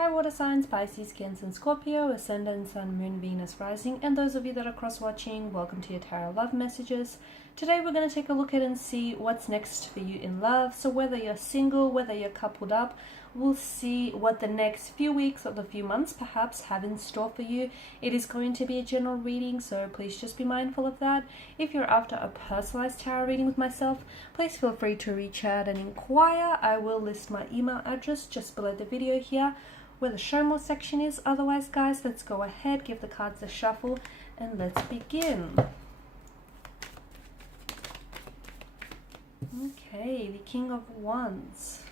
Hi water signs, Pisces, Cancer and Scorpio, Ascendant, Sun, Moon, Venus, Rising, and those of you that are cross-watching, welcome to your Tarot Love Messages. Today we're going to take a look at and see what's next for you in love. So whether you're single, whether you're coupled up, we'll see what the next few weeks or the few months perhaps have in store for you. It is going to be a general reading, so please just be mindful of that. If you're after a personalized tarot reading with myself, please feel free to reach out and inquire. I will list my email address just below the video here, where the show more section is. Otherwise, guys, let's go ahead, give the cards a shuffle, and let's begin. Okay, the King of Wands.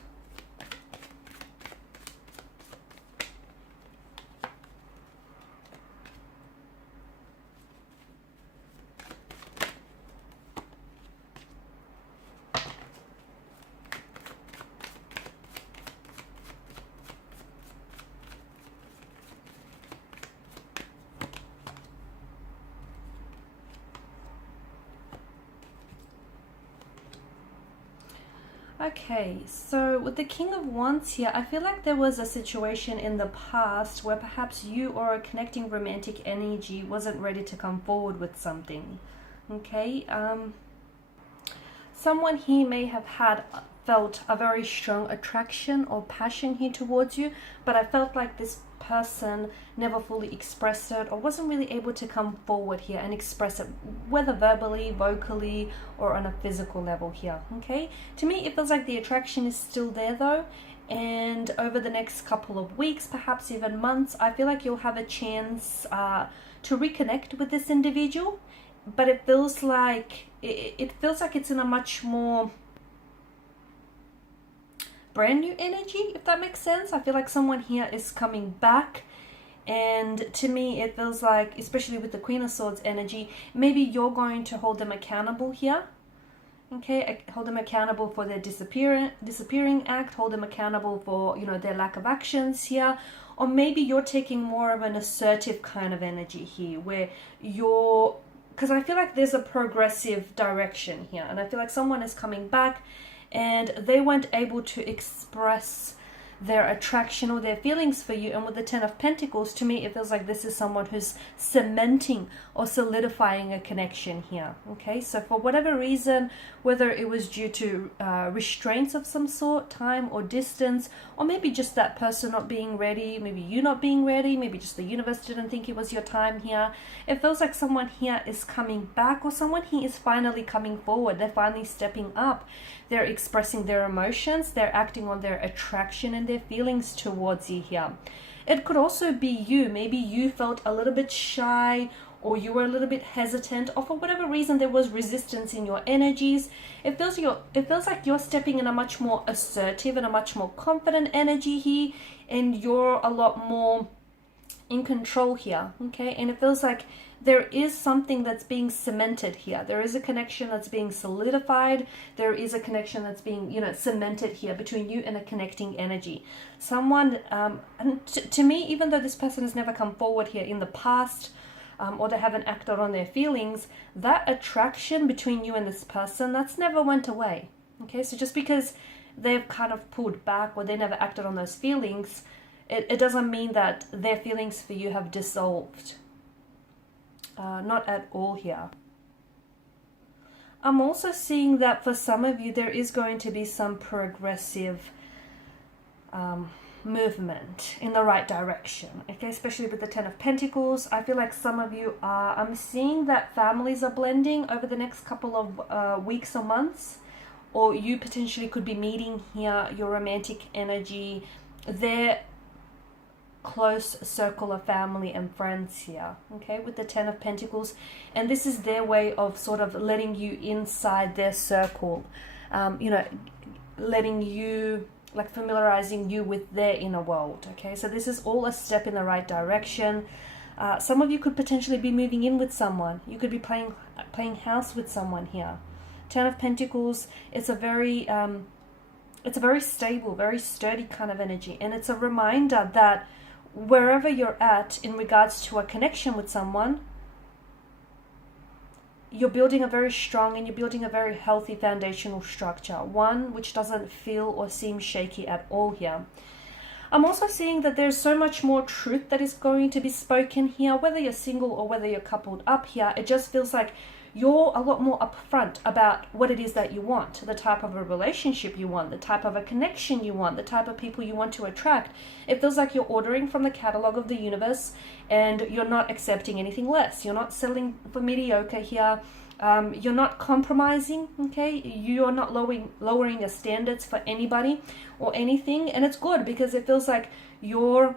Okay, so with the King of Wands here, I feel like there was a situation in the past where perhaps you or a connecting romantic energy wasn't ready to come forward with something. Okay, someone here may have felt a very strong attraction or passion here towards you, but I felt like this person never fully expressed it or wasn't really able to come forward here and express it, whether verbally, vocally, or on a physical level here. Okay, to me it feels like the attraction is still there though, and over the next couple of weeks, perhaps even months, I feel like you'll have a chance to reconnect with this individual, but it feels like it's in a much more brand new energy, if that makes sense. I feel like someone here is coming back, and to me it feels like, especially with the Queen of Swords energy, maybe you're going to hold them accountable here. Okay, hold them accountable for their disappearing act, hold them accountable for, you know, their lack of actions here, or maybe you're taking more of an assertive kind of energy here, where because I feel like there's a progressive direction here, and I feel like someone is coming back and they weren't able to express their attraction or their feelings for you. And with the Ten of Pentacles, to me it feels like this is someone who's cementing or solidifying a connection here. Okay, so for whatever reason, whether it was due to restraints of some sort, time or distance, or maybe just that person not being ready, maybe you not being ready, maybe just the universe didn't think it was your time here, it feels like someone here is coming back, or someone here is finally coming forward. They're finally stepping up, they're expressing their emotions, they're acting on their attraction and their feelings towards you here. It could also be you. Maybe you felt a little bit shy, or you were a little bit hesitant, or for whatever reason there was resistance in your energies. It feels like you're stepping in a much more assertive and a much more confident energy here, and you're a lot more in control here. Okay, and it feels like there is something that's being cemented here. There is a connection that's being solidified. There is a connection that's being, you know, cemented here between you and a connecting energy. Someone, and to me, even though this person has never come forward here in the past, or they haven't acted on their feelings, that attraction between you and this person, that's never went away. Okay, so just because they've kind of pulled back or they never acted on those feelings, it doesn't mean that their feelings for you have dissolved. Not at all here. I'm also seeing that for some of you there is going to be some progressive movement in the right direction. Okay, especially with the Ten of Pentacles. I feel like some of you are, I'm seeing that families are blending over the next couple of weeks or months, or you potentially could be meeting here your romantic energy, their close circle of family and friends here. Okay, with the Ten of Pentacles, and this is their way of sort of letting you inside their circle, you know, letting you, like, familiarizing you with their inner world. Okay, so this is all a step in the right direction. Some of you could potentially be moving in with someone. You could be playing house with someone here. Ten of Pentacles, it's a very stable, very sturdy kind of energy, and it's a reminder that wherever you're at in regards to a connection with someone, you're building a very strong and you're building a very healthy foundational structure, one which doesn't feel or seem shaky at all here. I'm also seeing that there's so much more truth that is going to be spoken here, whether you're single or whether you're coupled up here. It just feels like you're a lot more upfront about what it is that you want, the type of a relationship you want, the type of a connection you want, the type of people you want to attract. It feels like you're ordering from the catalog of the universe and you're not accepting anything less. You're not settling for mediocre here. You're not compromising, okay? You're not lowering your standards for anybody or anything. And it's good because it feels like you're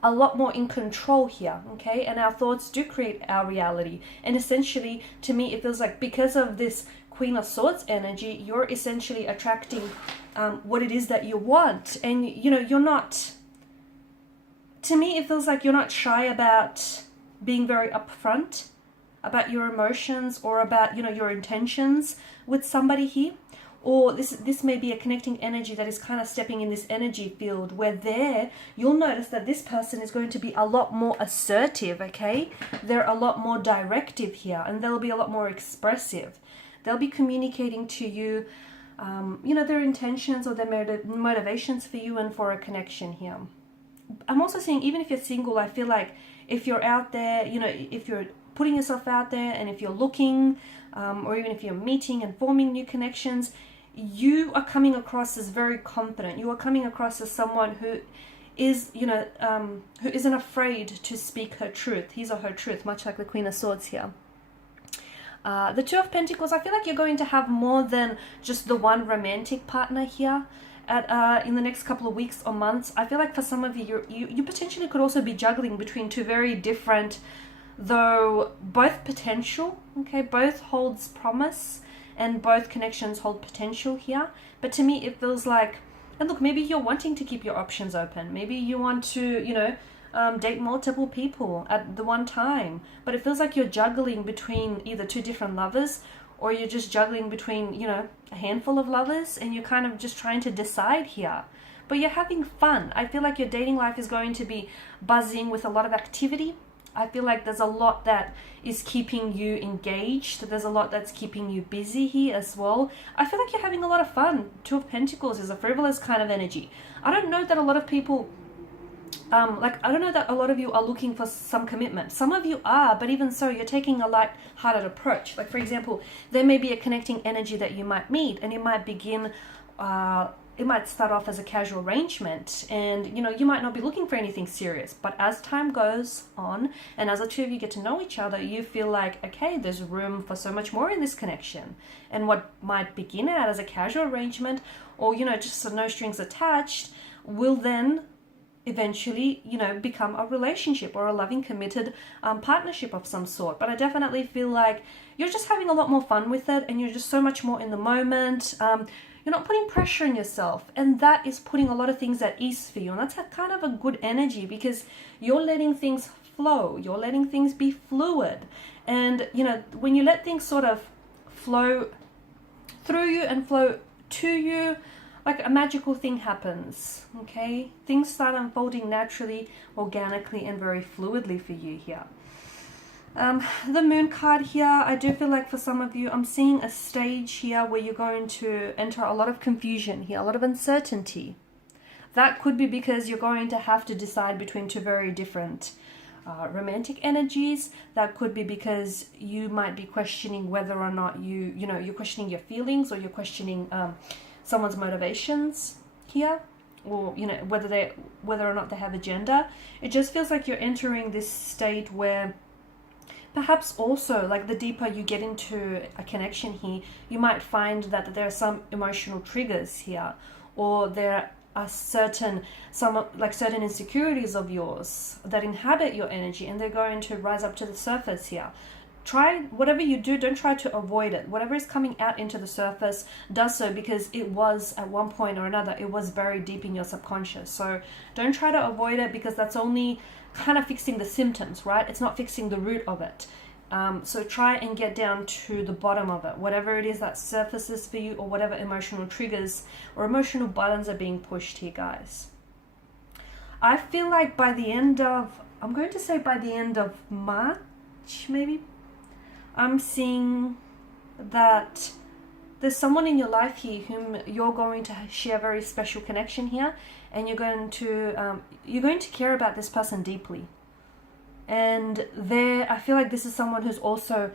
a lot more in control here, okay? And our thoughts do create our reality. And essentially, to me, it feels like because of this Queen of Swords energy, you're essentially attracting what it is that you want. And, you know, you're not, to me, it feels like you're not shy about being very upfront about your emotions or about, you know, your intentions with somebody here. Or this may be a connecting energy that is kind of stepping in this energy field where you'll notice that this person is going to be a lot more assertive, okay? They're a lot more directive here, and they'll be a lot more expressive. They'll be communicating to you, you know, their intentions or their motivations for you and for a connection here. I'm also seeing, even if you're single, I feel like if you're out there, you know, if you're putting yourself out there and if you're looking, or even if you're meeting and forming new connections, you are coming across as very confident. You are coming across as someone who is, you know, who isn't afraid to speak her truth, his or her truth, much like the Queen of Swords here. The Two of Pentacles, I feel like you're going to have more than just the one romantic partner here in the next couple of weeks or months. I feel like for some of you, you potentially could also be juggling between two very different, though both potential, okay, both holds promise and both connections hold potential here. But to me, it feels like, and look, maybe you're wanting to keep your options open. Maybe you want to, you know, date multiple people at the one time. But it feels like you're juggling between either two different lovers, or you're just juggling between, you know, a handful of lovers, and you're kind of just trying to decide here. But you're having fun. I feel like your dating life is going to be buzzing with a lot of activity. I feel like there's a lot that is keeping you engaged. There's a lot that's keeping you busy here as well. I feel like you're having a lot of fun. Two of Pentacles is a frivolous kind of energy. I don't know that a lot of people, I don't know that a lot of you are looking for some commitment. Some of you are, but even so, you're taking a light-hearted approach. Like, for example, there may be a connecting energy that you might meet, and it might begin, it might start off as a casual arrangement, and, you know, you might not be looking for anything serious. But as time goes on, and as the two of you get to know each other, you feel like, okay, there's room for so much more in this connection. And what might begin out as a casual arrangement, or, you know, just so no strings attached, will then eventually, you know, become a relationship or a loving, committed partnership of some sort. But I definitely feel like you're just having a lot more fun with it, and you're just so much more in the moment. You're not putting pressure on yourself, and that is putting a lot of things at ease for you. And that's a kind of a good energy, because you're letting things flow. You're letting things be fluid. And, you know, when you let things sort of flow through you and flow to you, like a magical thing happens, okay? Things start unfolding naturally, organically, and very fluidly for you here. The Moon card here, I do feel like for some of you, I'm seeing a stage here where you're going to enter a lot of confusion here, a lot of uncertainty. That could be because you're going to have to decide between two very different romantic energies. That could be because you might be questioning whether or not you're questioning your feelings, or you're questioning someone's motivations here, or, you know, whether or not they have a gender. It just feels like you're entering this state where perhaps also, like, the deeper you get into a connection here, you might find that there are some emotional triggers here, or there are certain insecurities of yours that inhabit your energy, and they're going to rise up to the surface here. Try, whatever you do, don't try to avoid it. Whatever is coming out into the surface, does so because it was, at one point or another, it was very deep in your subconscious. So don't try to avoid it, because that's only kind of fixing the symptoms, right? It's not fixing the root of it. So try and get down to the bottom of it, whatever it is that surfaces for you, or whatever emotional triggers or emotional buttons are being pushed here, guys. I feel like by the end of March, maybe, I'm seeing that there's someone in your life here whom you're going to share a very special connection here, and you're going to care about this person deeply. And I feel like this is someone who's also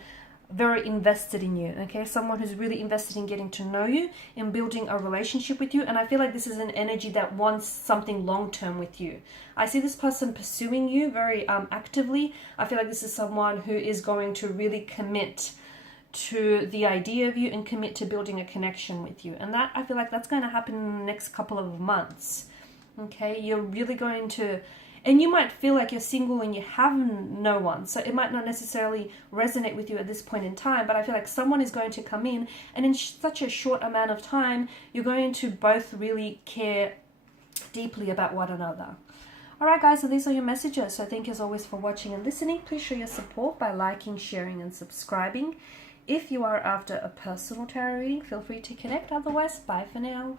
very invested in you, okay? Someone who's really invested in getting to know you, in building a relationship with you. And I feel like this is an energy that wants something long-term with you. I see this person pursuing you very actively. I feel like this is someone who is going to really commit to the idea of you and commit to building a connection with you. And that, I feel like that's going to happen in the next couple of months, okay? You're really going to... And you might feel like you're single and you have no one. So it might not necessarily resonate with you at this point in time. But I feel like someone is going to come in. And in such a short amount of time, you're going to both really care deeply about one another. Alright guys, so these are your messages. So thank you as always for watching and listening. Please show your support by liking, sharing and subscribing. If you are after a personal tarot reading, feel free to connect. Otherwise, bye for now.